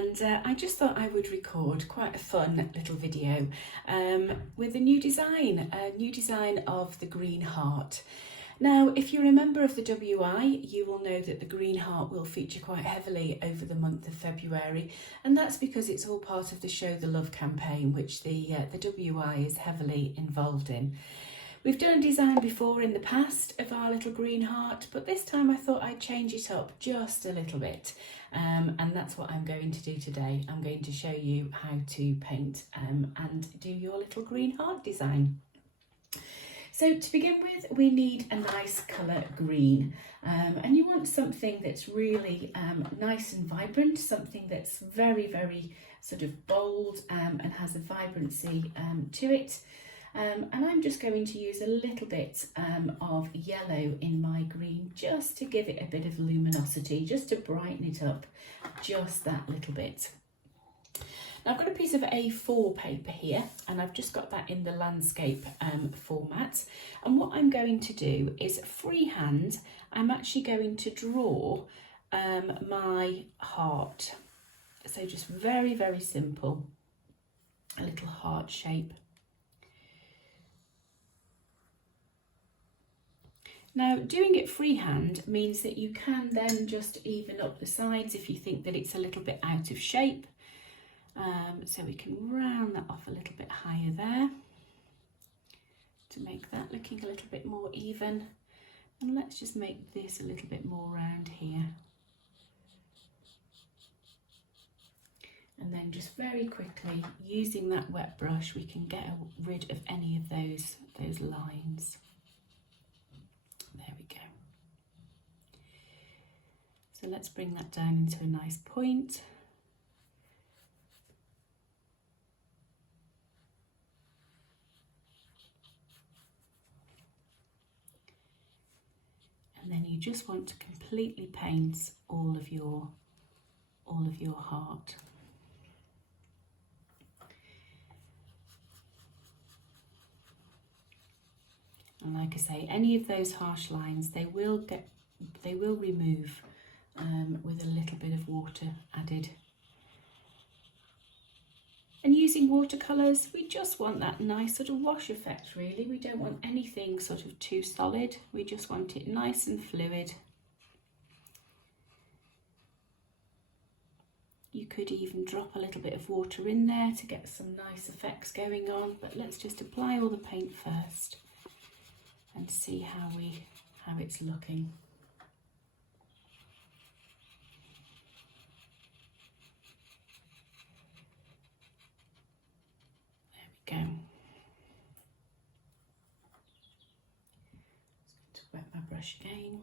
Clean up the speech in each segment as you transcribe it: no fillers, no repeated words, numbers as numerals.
and I just thought I would record quite a fun little video with a new design of the green heart. Now, if you're a member of the WI, you will know that the green heart will feature quite heavily over the month of February, and that's because it's all part of the Show the Love campaign, which the WI is heavily involved in. We've done a design before in the past of our little green heart, but this time I thought I'd change it up just a little bit, and that's what I'm going to do today. I'm going to show you how to paint and do your little green heart design. So to begin with, we need a nice colour green, and you want something that's really nice and vibrant, something that's very, very sort of bold and has a vibrancy to it. And I'm just going to use a little bit of yellow in my green just to give it a bit of luminosity, just to brighten it up just that little bit. Now I've got a piece of A4 paper here, and I've just got that in the landscape format, and what I'm going to do is freehand, I'm actually going to draw my heart. So just very, very simple, a little heart shape. Now, doing it freehand means that you can then just even up the sides if you think that it's a little bit out of shape. So we can round that off a little bit higher there to make that looking a little bit more even. And let's just make this a little bit more round here. And then just very quickly, using that wet brush, we can get rid of any of those lines. There we go. So let's bring that down into a nice point. And then you just want to completely paint all of your heart. And like I say, any of those harsh lines, they will remove with a little bit of water added. And using watercolours, we just want that nice sort of wash effect, really. We don't want anything sort of too solid. We just want it nice and fluid. You could even drop a little bit of water in there to get some nice effects going on, but let's just apply all the paint first and see how it's looking. There we go. Just going to wet my brush again.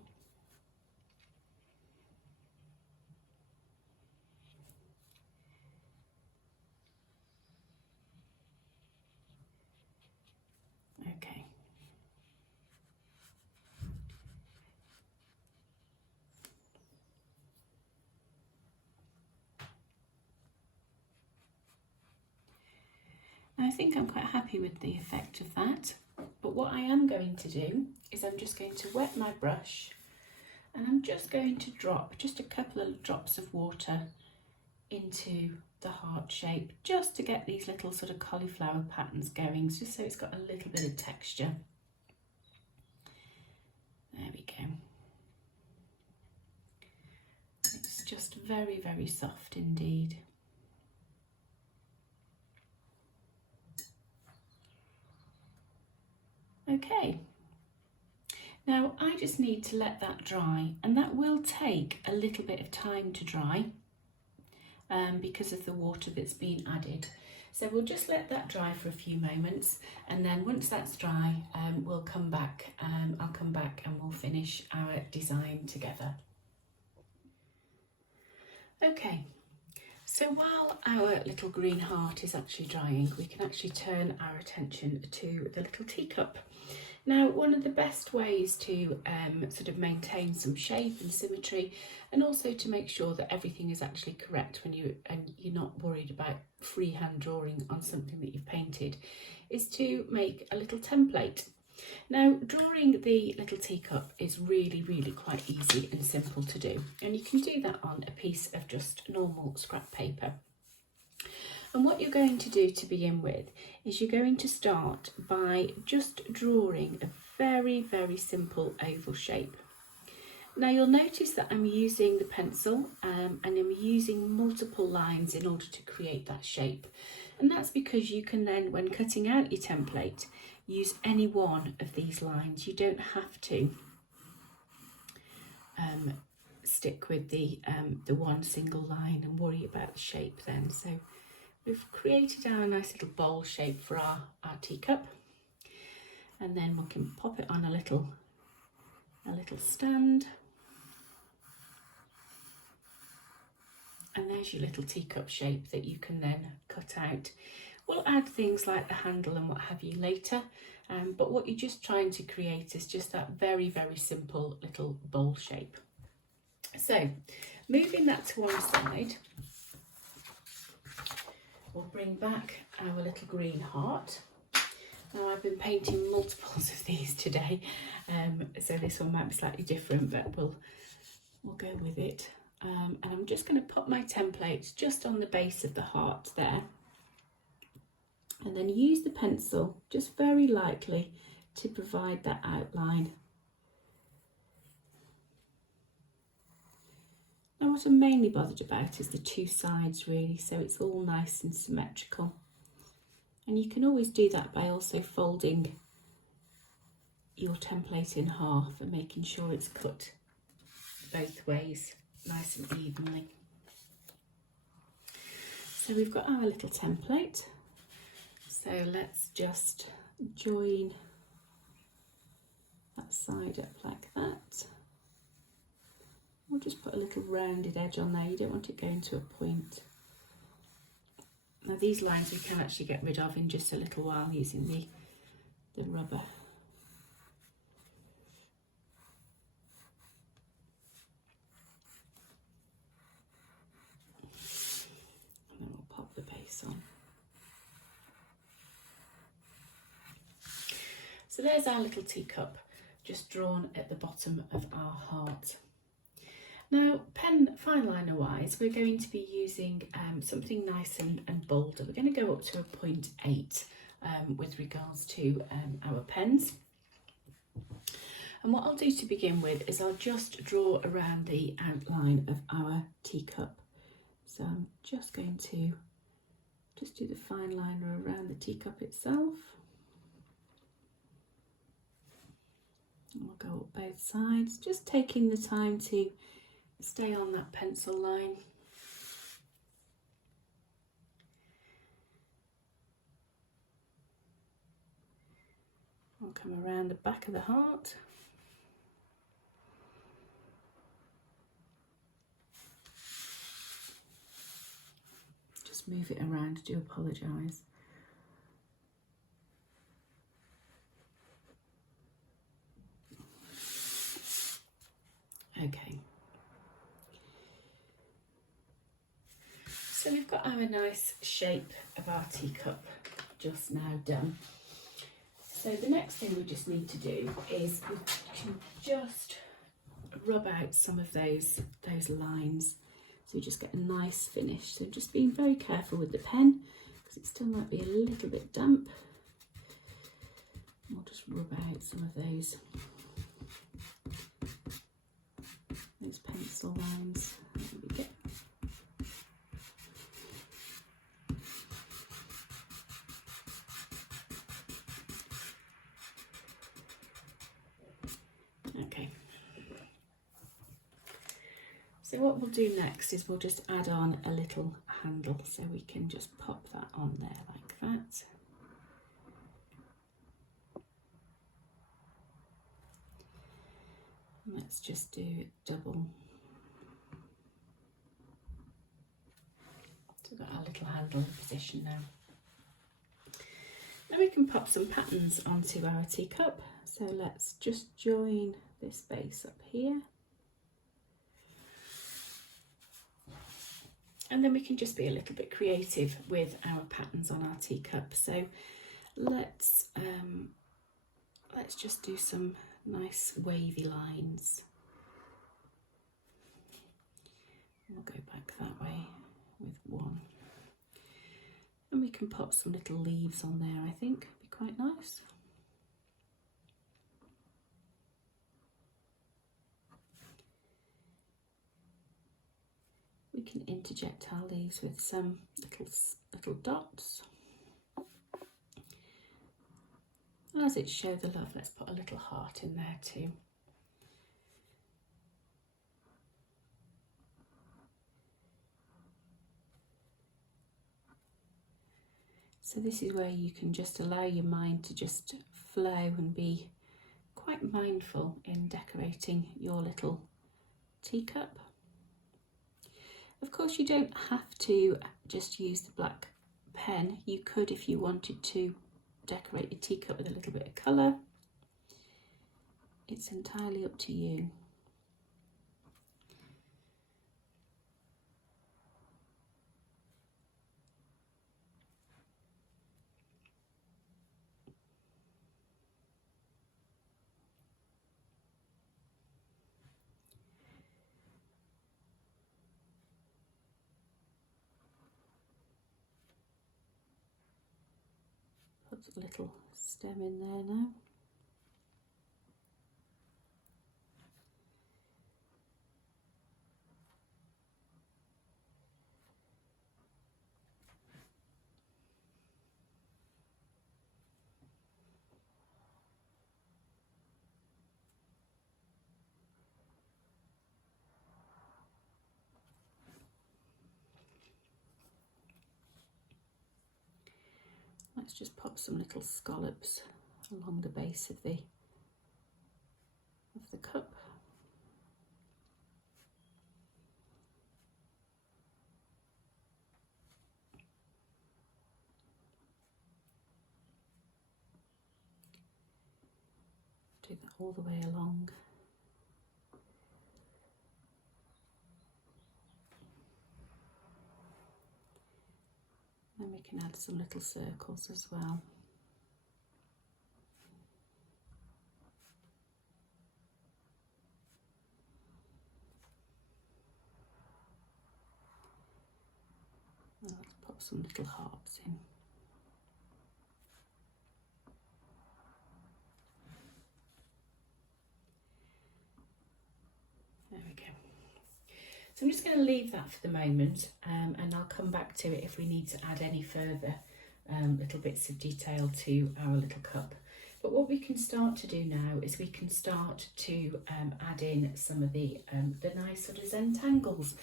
Okay. I think I'm quite happy with the effect of that, but what I am going to do is I'm just going to wet my brush, and I'm just going to drop just a couple of drops of water into the heart shape, just to get these little sort of cauliflower patterns going, just so it's got a little bit of texture. There we go. It's just very, very soft indeed. Okay, now I just need to let that dry, and that will take a little bit of time to dry because of the water that's been added. So we'll just let that dry for a few moments, and then once that's dry, we'll come back. I'll come back and we'll finish our design together. Okay. So while our little green heart is actually drying, we can actually turn our attention to the little teacup. Now, one of the best ways to sort of maintain some shape and symmetry, and also to make sure that everything is actually correct when you're not worried about freehand drawing on something that you've painted, is to make a little template. Now, drawing the little teacup is really, really quite easy and simple to do. And you can do that on a piece of just normal scrap paper. And what you're going to do to begin with is you're going to start by just drawing a very, very simple oval shape. Now you'll notice that I'm using the pencil and I'm using multiple lines in order to create that shape. And that's because you can then, when cutting out your template, use any one of these lines. You don't have to stick with the one single line and worry about the shape then. So we've created our nice little bowl shape for our teacup, and then we can pop it on a little stand. And there's your little teacup shape that you can then cut out. We'll add things like the handle and what have you later, but what you're just trying to create is just that very, very simple little bowl shape. So moving that to one side, we'll bring back our little green heart. Now I've been painting multiples of these today, so this one might be slightly different, but we'll go with it. And I'm just going to put my template just on the base of the heart there, and then use the pencil just very lightly to provide that outline. Now what I'm mainly bothered about is the two sides really, so it's all nice and symmetrical. And you can always do that by also folding your template in half and making sure it's cut both ways nice and evenly. So we've got our little template, so let's just join that side up like that. We'll just put a little rounded edge on there. You don't want it going to a point. Now these lines we can actually get rid of in just a little while using the rubber. The base on. So there's our little teacup just drawn at the bottom of our heart. Now fine liner wise, we're going to be using something nice and bold. We're going to go up to a 0.8 with regards to our pens. And what I'll do to begin with is I'll just draw around the outline of our teacup. So I'm just going to do the fine liner around the teacup itself. And we'll go up both sides, just taking the time to stay on that pencil line. I'll come around the back of the heart. Move it around, I do apologise. Okay. So we've got our nice shape of our teacup just now done. So the next thing we just need to do is we can just rub out some of those lines. So you just get a nice finish. So just being very careful with the pen because it still might be a little bit damp. We'll just rub out some of those pencil lines. There we go. Okay. So what we'll do next is we'll just add on a little handle, so we can just pop that on there like that. And let's just do double. So we've got our little handle in position now. Now we can pop some patterns onto our teacup. So let's just join this base up here. And then we can just be a little bit creative with our patterns on our teacup. So let's let's just do some nice wavy lines. We'll go back that way with one. And we can pop some little leaves on there, I think, be quite nice. We can interject our leaves with some little dots. And as it shows the love, let's put a little heart in there too. So this is where you can just allow your mind to just flow and be quite mindful in decorating your little teacup. Of course, you don't have to just use the black pen. You could, if you wanted to, decorate your teacup with a little bit of colour. It's entirely up to you. Put a little stem in there now. Let's just pop some little scallops along the base of the cup. Do that all the way along. Then we can add some little circles as well. And let's pop some little hearts in. There we go. So I'm just going to leave that for the moment, and I'll come back to it if we need to add any further little bits of detail to our little cup. But what we can start to do now is we can start to add in some of the nice sort of zentangles.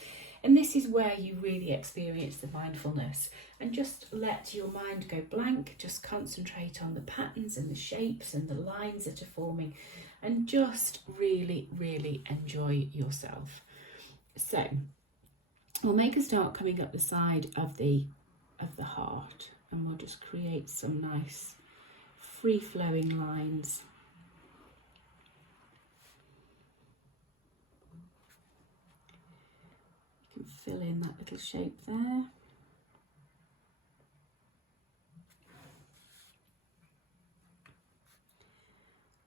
And this is where you really experience the mindfulness and just let your mind go blank, just concentrate on the patterns and the shapes and the lines that are forming and just really, really enjoy yourself. So we'll make a start coming up the side of the heart, and we'll just create some nice free-flowing lines. You can fill in that little shape there.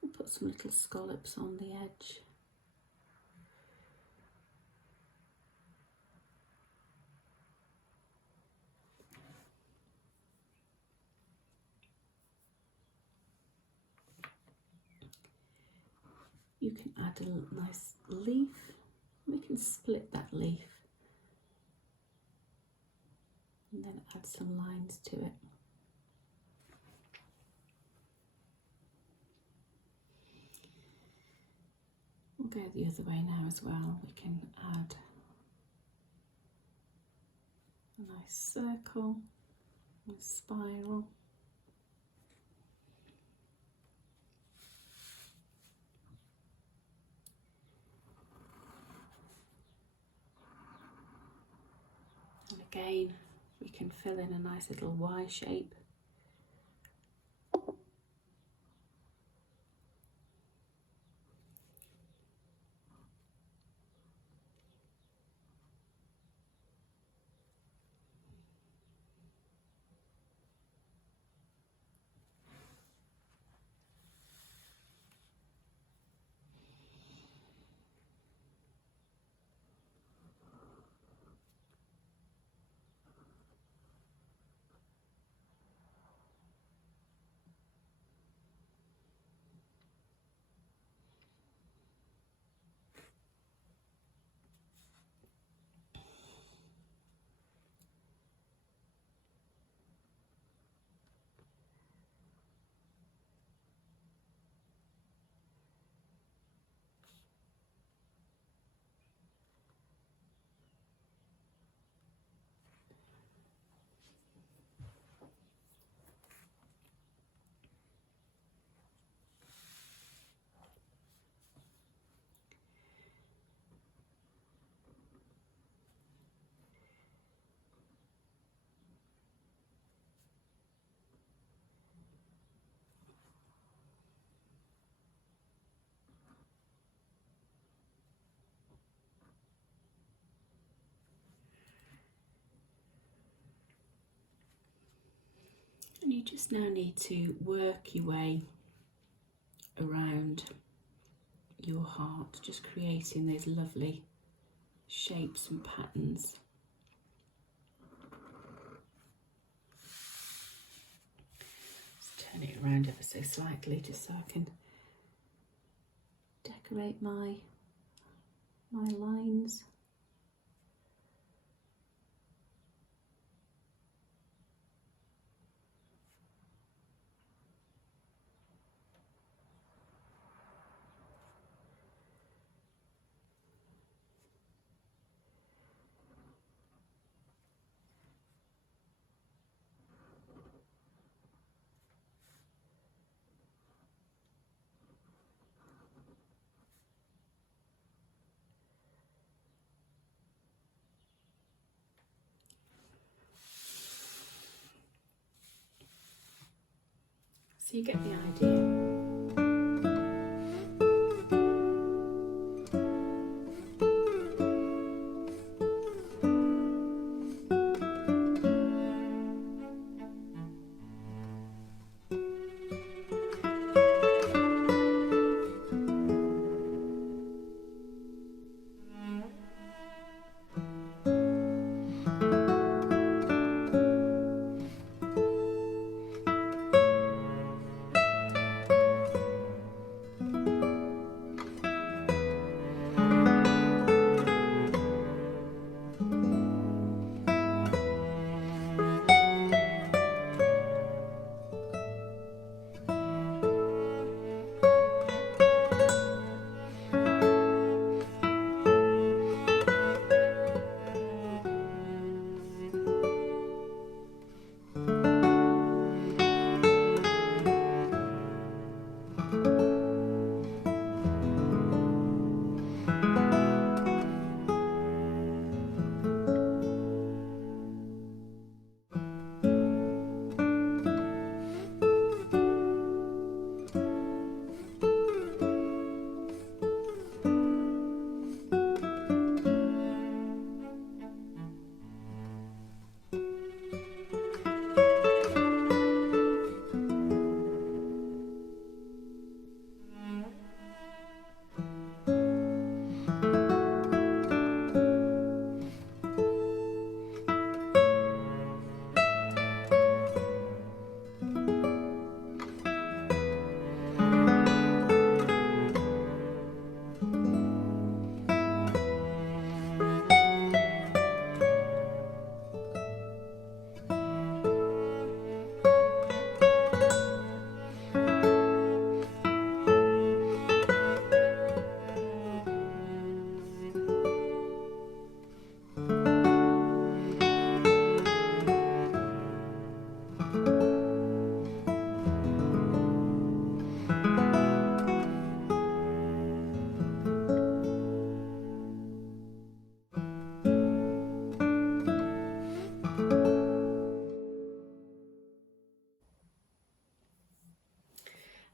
We'll put some little scallops on the edge. You can add a nice leaf. We can split that leaf and then add some lines to it. We'll go the other way now as well. We can add a nice circle, a spiral. And again, we can fill in a nice little Y shape. you just now need to work your way around your heart, just creating those lovely shapes and patterns. Just turn it around ever so slightly just so I can decorate my lines. So you get the idea.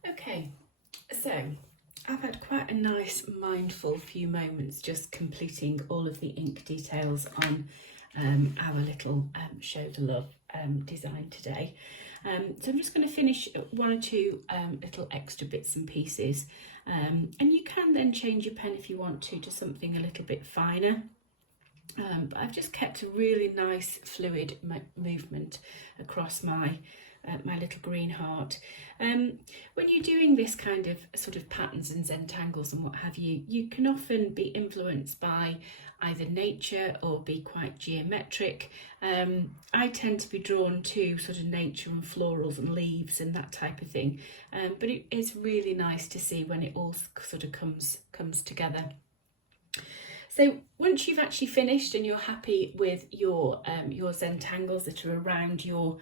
Okay, so I've had quite a nice mindful few moments just completing all of the ink details on our little Show the Love design today. So I'm just going to finish one or two little extra bits and pieces, and you can then change your pen if you want to something a little bit finer. But I've just kept a really nice fluid movement across my little green heart. When you're doing this kind of sort of patterns and zentangles and what have you, you can often be influenced by either nature or be quite geometric. I tend to be drawn to sort of nature and florals and leaves and that type of thing, but it is really nice to see when it all sort of comes together. So once you've actually finished and you're happy with your zentangles that are around your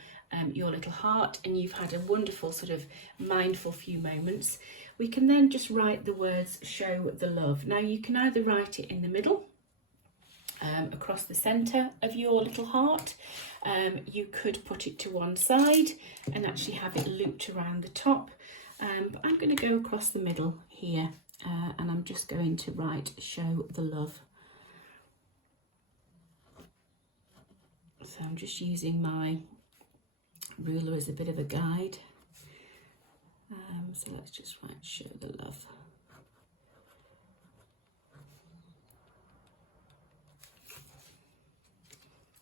little heart, and you've had a wonderful sort of mindful few moments, we can then just write the words Show the Love. Now you can either write it in the middle, across the centre of your little heart. You could put it to one side and actually have it looped around the top, but I'm going to go across the middle here. And I'm just going to write Show the Love. So I'm just using my ruler as a bit of a guide. So let's just write show the love.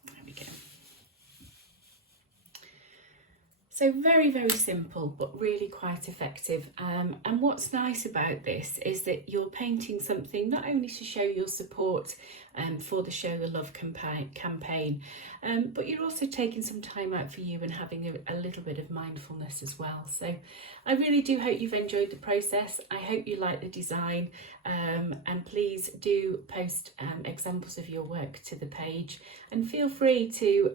There we go. So very, very simple, but really quite effective. And what's nice about this is that you're painting something not only to show your support for the Show the Love campaign, but you're also taking some time out for you and having a little bit of mindfulness as well. So I really do hope you've enjoyed the process. I hope you like the design, and please do post examples of your work to the page, and feel free to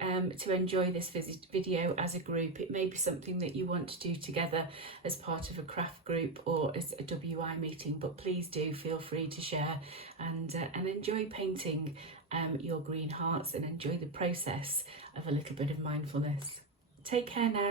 enjoy this video as a group. It may be something that you want to do together as part of a craft group or as a WI meeting, but please do feel free to share and enjoy painting your green hearts and enjoy the process of a little bit of mindfulness. Take care now.